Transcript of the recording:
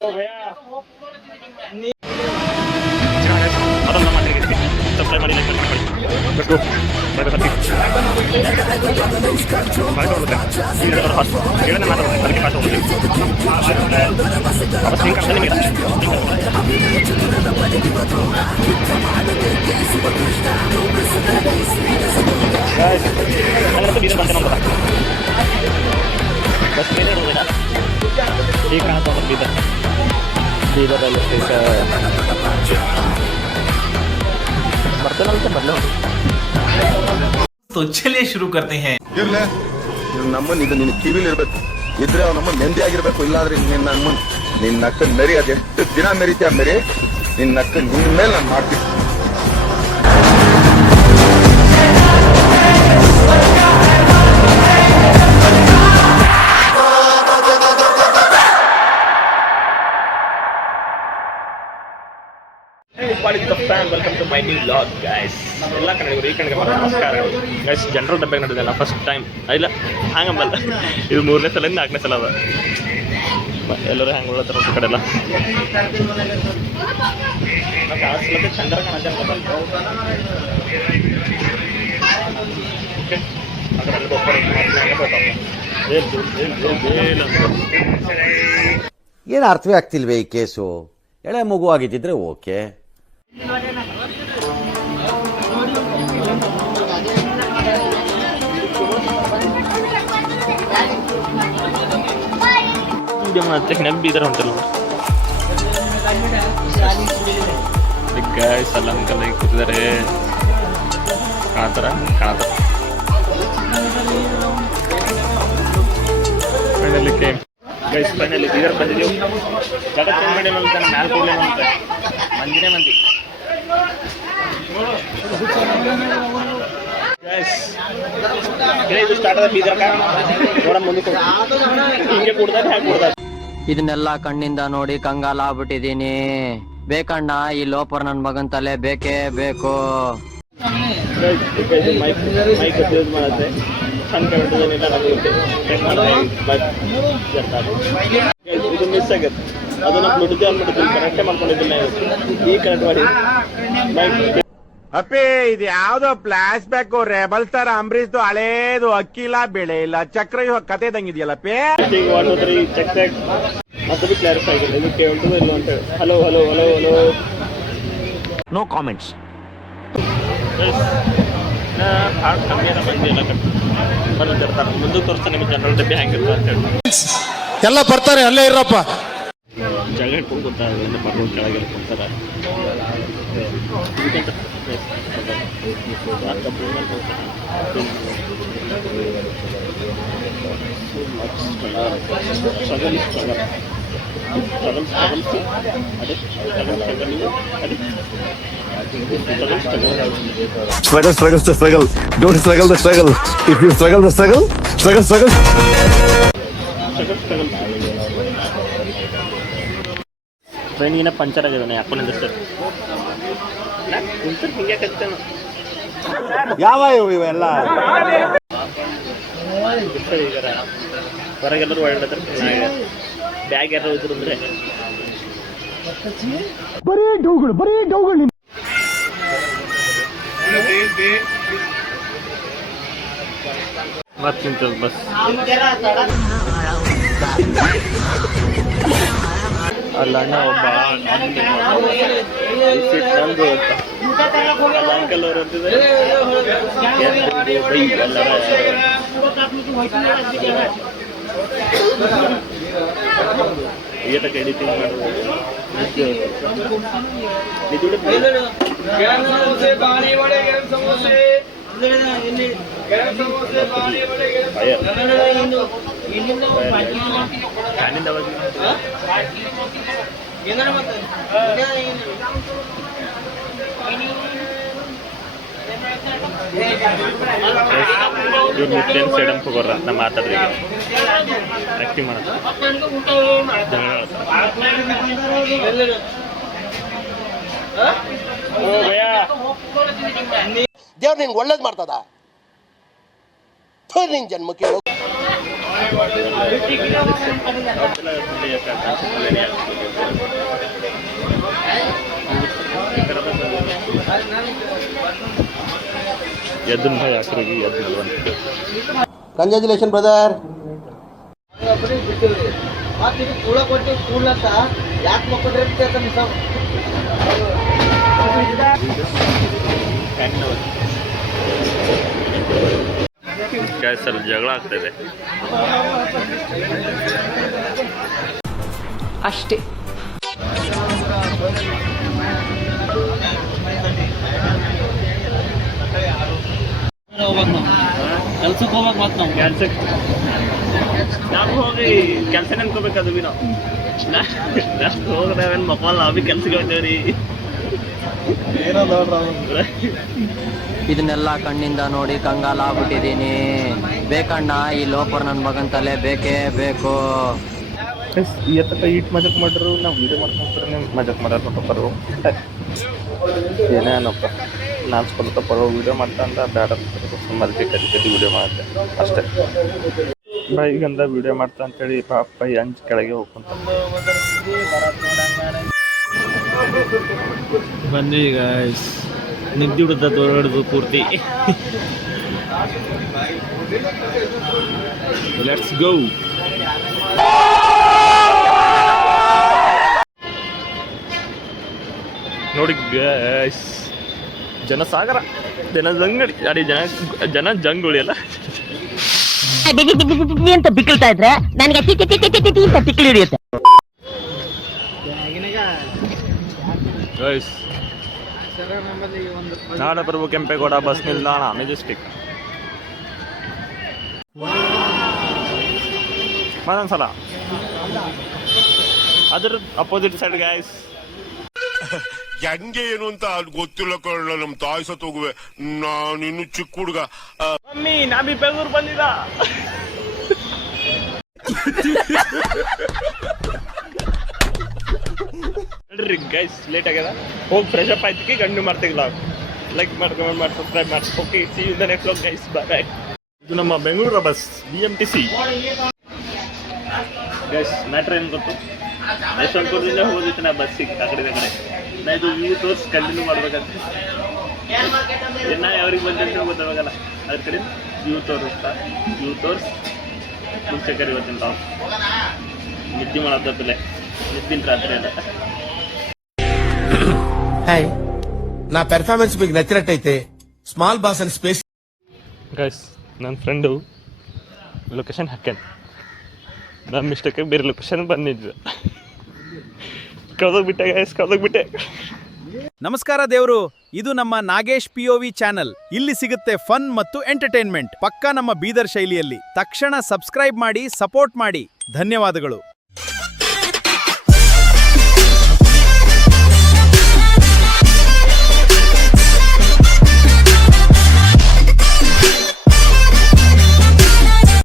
तो चलिए शुरू करते हैं. ನಮ್ಮನ್ ಇದು ನಿನ್ನ ಕಿವಿಲಿ ಇರ್ಬೇಕು, ಇದ್ರೆ ಅವ್ ನಮ್ಮನ್ ನೆಮ್ಮದಿ ಆಗಿರ್ಬೇಕು. ಇಲ್ಲಾಂದ್ರೆ ನಿನ್ನ ಅಕ್ಕ ಮೆರಿ, ಅದೆಷ್ಟು ದಿನ ಮೆರಿತೀಯ ಮೆರಿ, ನಿನ್ನ ಅಕ್ಕ ನಿನ್ನ ಮೇಲೆ ನಾನು ಮಾಡ್ತೀನಿ. Welcome to my new vlog guys. ಎಲ್ಲ ಕನ್ನಡಿಗರು ಈ ಕಡೆಗೆ ನಮಸ್ಕಾರಗಳು ಗೈಸ್. ಜನರಲ್ ಡಬ್ಬೆ ನಡೆದಿಲ್ಲ ಫಸ್ಟ್ ಟೈಮ್, ಇಲ್ಲ ಹಂಗಂಬಲ್ಲ, ಇದು 3ನೇ ಸಲ 4ನೇ ಸಲ ಅದ. ಎಲ್ಲರೂ ಹೆಂಗೆ ಉಳ್ಳತ್ತಾರ ಒಂದು ಕಡೆ ಎಲ್ಲ ಚಂದ್ರ ಕಾಣತ್ತೆ. ಏನು ಅರ್ಥವೇ ಆಗ್ತಿಲ್ವೇ ಈ ಕೇಸು? ಎಳೆ ಮಗು ಆಗಿದ್ದಿದ್ರೆ ಓಕೆ. ಬೀದರ್ ಹೊಂಟಲ್ಲ ಗೈಸ್. ಅಲ್ಲ ಅಂಕಲ್ ಹಿಂಗೆ ಕೂತಿದ್ದಾರೆ, ಕಾಣತಾರ ಗೈಸ್. ಫೈನಲಿ ಬೀದರ್ ಬಂದಿದ್ದೀವಿ. ಜಾಗ ಚೇಂಜ್ ಮಾಡಿ ಅಂತ ಮ್ಯಾಲೆ ಕೊಡ್ಲೇನು ಅಂತ ಮಂದಿನೇ ಮಂದಿ ಗೈಸ್. ಇದು ಸ್ಟಾರ್ಟ್ ಅದ ಬೀದರ್ ನೋಡ ಮುಂದಕ್ಕೆ ಹಿಂಗೆ ಕೊಡ್ದಾಗ ಹ್ಯಾಗೆ ಕೊಡ್ದಾಗ. ಇದನ್ನೆಲ್ಲ ಕಣ್ಣಿಂದ ನೋಡಿ ಕಂಗಾಲ ಆಗ್ಬಿಟ್ಟಿದೀನಿ. ಬೇಕಣ್ಣ ಈ ಲೋಪರ್ ನನ್ ಮಗನ್ ತಲೆ ಬೇಕೇ ಬೇಕು. ಮೈಕ್ ಯೂಸ್ ಮಾಡುತ್ತೆ ಚಂದ ಏನಿಲ್ಲ ನಮಗೆ ಇದು ಮಿಸ್ ಆಗತ್ತೆ. ಅದು ನಾವು ಬ್ಲೂಟೂತ್ ಆನ್ ಮಾಡಿದ್ವಿ, ಕನೆಕ್ಟೇ ಮಾಡ್ಕೊಂಡಿದ್ದಿಲ್ಲ. ಈ ಕನೆಕ್ಟ್ ಮಾಡಿ ಮೈಕ್. ಅಪ್ಪಿ ಇದು ಯಾವ್ದೋ ಫ್ಲಾಶ್ ಬ್ಯಾಕ್ ರೆಬಲ್ ತರ ಅಂಬರೀಶ್ ಹಳೇದು, ಅಕ್ಕಿಲ್ಲ ಬೆಳೆ ಇಲ್ಲ ಚಕ್ರ ಕತೆ ಇದಂಗಿದೆಯಲ್ಲಪ್ಪಿ. 1 2 3 ಚೆಕ್ ಚೆಕ್. ಮತ್ತೆ ಕ್ಲಾರಿಫೈ ಆಗಿಲ್ಲ, ಇದು ಕೇಳ್ತದೆ ಇಲ್ಲ ಅಂತ. Hello hello hello hello, no comments. ಭಾಳ ಕಮ್ಮಿ ಅದ ಮಂದಿ ಎಲ್ಲ ಬರ್ತಿರ್ತಾರೆ. ಮುಂದೆ ತೋರಿಸ್ತಾ ನಿಮಗೆ ಜನರಲ್ ಡಬ್ಬೆ ಹೆಂಗಿರ್ತದೆ ಅಂತೇಳಿ. ಎಲ್ಲ ಬರ್ತಾರೆ, ಅಲ್ಲೇ ಇರಪ್ಪ. ಜಾಗ ಹಿಡ್ಕೊಂಡು ಗೊತ್ತಾಗ ಪರ್ಕೊಂಡು ಕೆಳಗೆ ಕೊಡ್ತಾರೆ. ಇದಕ್ಕಿಂತ Struggle the struggle. Don't struggle the struggle. If you struggle the struggle. ಟ್ರೈನಿಗಿನ ಪಂಚರ್ ಆಗಿದ್ದಾನೆ ಯಾಕೊಂಡಿಂದ ಸರ್. ಕುಂತರ್ ಹಿಂಗೆ ಕಚ್ತಾನ. ಯಾವ ಇವೆಲ್ಲ ಹೊರಗೆಲ್ಲರೂ ಒಳ್ಳೆದಾರೆ. ಬ್ಯಾಗ್ ಯಾರು ಇದ್ರು ಅಂದ್ರೆ ಬರೀ ಡೌಗಳು. ಮತ್ತೆ ನಿಂತದ ಬಸ್. ಅಲ್ಲ ಅಣ್ಣ ಒಬ್ಬ ಅಂಕಲ್ ಅವರು ಅಂತಿದ್ದಾರೆ ತಕ್ಕ ಎಡಿಟಿಂಗ್ ಮಾಡೋದು. ಇವ್ರು ಮುತ್ತೇನು ಸೈಡಮ್ ಹೋಗೋರ ಅಂತ ಮಾತಾಡ್ರಿ, ಆಕ್ಟಿಂಗ್ ಮಾಡೋದು ದೇವ್ರು ನಿಂಗೆ ಒಳ್ಳೇದು ಮಾಡ್ತದ. ನಿನ್ ಜನ್ಮಕ್ಕೆ ಎದ್ದು ಯಾಕ್ರಿಗೆ ಎದ್ದು ಕಂಗ್ರ್ಯಾಚುಲೇಷನ್ ಬ್ರದರ್. ಸರ್ ಜಗಳ ಆಗ್ತಾಯಿದೆ ಅಷ್ಟೇ. ಕೆಲ್ಸಕ್ಕೆ ಹೋಗ್ಬೇಕು ಮತ್ತು ನಾವು ಕೆಲ್ಸಕ್ಕೆ ನಾವು ಹೋಗಿ ಕೆಲಸ ನೆನ್ಕೋಬೇಕದು ಬಿ ನಾವು ಹೋಗ್ರೆ ಅವೇನು ಮಕ್ಕಳು ನಾವು ಬಿ ಕೆಲ್ಸಕ್ಕೆ ಹೋಗ್ತೇವ್ರಿ. ಇದನ್ನೆಲ್ಲ ಕಣ್ಣಿಂದ ನೋಡಿ ಕಂಗಾಲಾಗ್ಬಿಟ್ಟಿದೀನಿ. ಬೇಕಣ್ಣ ಈ ಲೋಪರ್ ನನ್ನ ಮಗನ್ ತಲೆ ಬೇಕೇ ಬೇಕು. ಎತ್ತ ಈಟ್ ಮಜಾಕ್ ಮಾಡ್ರು ನಾವು ವೀಡಿಯೋ ಮಾಡ್ಕೊಂಡ್ರೆ ನೀವು ಮಜಾಕ್ ಮಾಡೋದು ಬರೋ ಏನೇನಪ್ಪ ನಾಚ್ಕೊಳ್ತಾ ಬರೋ ವೀಡಿಯೋ ಮಾಡ್ತಾ ಅಂತ ಬೇಡ ಮಲ್ಟಿ ಕದಿ ವೀಡಿಯೋ ಮಾಡಿದೆ ಅಷ್ಟೇ. ಬೈಗಂದ ವೀಡಿಯೋ ಮಾಡ್ತಾ ಅಂತೇಳಿ ಪಾಪ ಅಂಚು ಕೆಳಗೆ ಹೋಗ್ಕೊಂತ ಬನ್ನಿ ಗಾಯ್ಸ್, ನಿದ್ದೆ ಹಿಡಿದ ದೊಡ್ಡದು ಪೂರ್ತಿ. Let's go. ನೋಡಿ ಗೈಸ್, ಜನಸಾಗರ, ಜನಜಂಗಳಿ, ಅಡಿ ಜನ ಜಂಗುಳಿ ಅಲ್ಲ. ಅಂತ ಬಿಕ್ಕಳ್ತಾ ಇದ್ರೆ ನನಗೆ ಅಂತ ತಿಕ್ಲಿ ಹಿಡಿಯುತ್ತೆ. ಗೈಸ್, ನಾಡಪ್ರಭು ಕೆಂಪೇಗೌಡ ಬಸ್ ನಿಲ್ದಾಣ ಮೆಜೆಸ್ಟಿಕ್. ಮತ್ತೊಂದ್ಸಲ ಅದ್ರ ಅಪೋಸಿಟ್ ಸೈಡ್ ಗೈಸ್. ಹೆಂಗೆ ಏನು ಅಂತ ಅಲ್ಲಿ ಗೊತ್ತಿಲ್ಲ ಕಣ. ನಮ್ ತಾಯಿ ಸತ್ ಹೋಗುವೆ, ನಾನಿನ್ನು ಚಿಕ್ಕ ಹುಡುಗ. ಮಮ್ಮಿ ನಾ ಬಿ ಬೆಂಗಳೂರು ಬಂದಿದ. ಹೇಳ್ರಿ ಗೈಸ್, ಲೇಟ್ ಆಗ್ಯದ. ಹೋಗಿ ಫ್ರೆಶ್ ಅಪ್ ಆಯ್ತು, ಗಂಡು ಮಾಡ್ತಿಲ್ಲ. ಲೈಕ್ ಮಾಡಿ, ಕಮೆಂಟ್ ಮಾಡಿ, ಸಬ್ಸ್ಕ್ರೈಬ್ ಮಾಡಿ. Okay, see you in the next vlog guys, bye. ಇದು ನಮ್ಮ Bengaluru bus BMTC guys. Matter ಏನು ಗೊತ್ತು, ಯಶವಂತಪುರದಿಂದ ಹೋಗಿತ್ತು ನಾ ಬಸ್ಸಿಗೆ ಆ ಕಡೆ ನಾ ಇದು ವ್ಯೂ ತೋರ್ಸ್ ಕಂಟಿನ್ಯೂ ಮಾಡ್ಬೇಕಂತ. ನಾ ಯಾವ್ರಿಗೆ ಬಂದಂತ ಗೊತ್ತಾಗಲ್ಲ, ಅದ್ರ ಕಡೆ ವ್ಯೂ ತೋರ್ಸ್ ಮುಂಚೆ ಕರಿ ಇವತ್ತಿನ ತಾವು ನಿದ್ದೆ ಮಾಡೋದಲ್ಲ, ನಿದ್ದಿನ ರಾತ್ರಿ ಅಲ್ಲ. ಹಾಯ್, నా పెర్ఫార్మెన్స్ మీకు నచ్చినట్టయితే small boss and space. Guys, ನನ್ನ ಫ್ರೆಂಡು ಲೊಕೇಶನ್ ಹಾಕ್ಯಾನ, ನನ್ನ ಮಿಸ್ಟೇಕ್ ಬೇರೆ ಲೊಕೇಶನ್ ಬಂದಿದ್ದೆ. ಕಳ್ದೋಗ್ಬಿಟ್ಟೆ ಗೈಸ್, ಕಳ್ದೋಗ್ಬಿಟ್ಟೆ. ನಮಸ್ಕಾರ ದೇವ್ರು, ಇದು ನಮ್ಮ ನಾಗೇಶ್ POV ಚಾನೆಲ್. ಇಲ್ಲಿ ಸಿಗುತ್ತೆ ಫನ್ ಮತ್ತು ಎಂಟರ್ಟೈನ್ಮೆಂಟ್, ಪಕ್ಕಾ ನಮ್ಮ ಬೀದರ್ ಶೈಲಿಯಲ್ಲಿ. ತಕ್ಷಣ ಸಬ್ಸ್ಕ್ರೈಬ್ ಮಾಡಿ, ಸಪೋರ್ಟ್ ಮಾಡಿ. ಧನ್ಯವಾದಗಳು.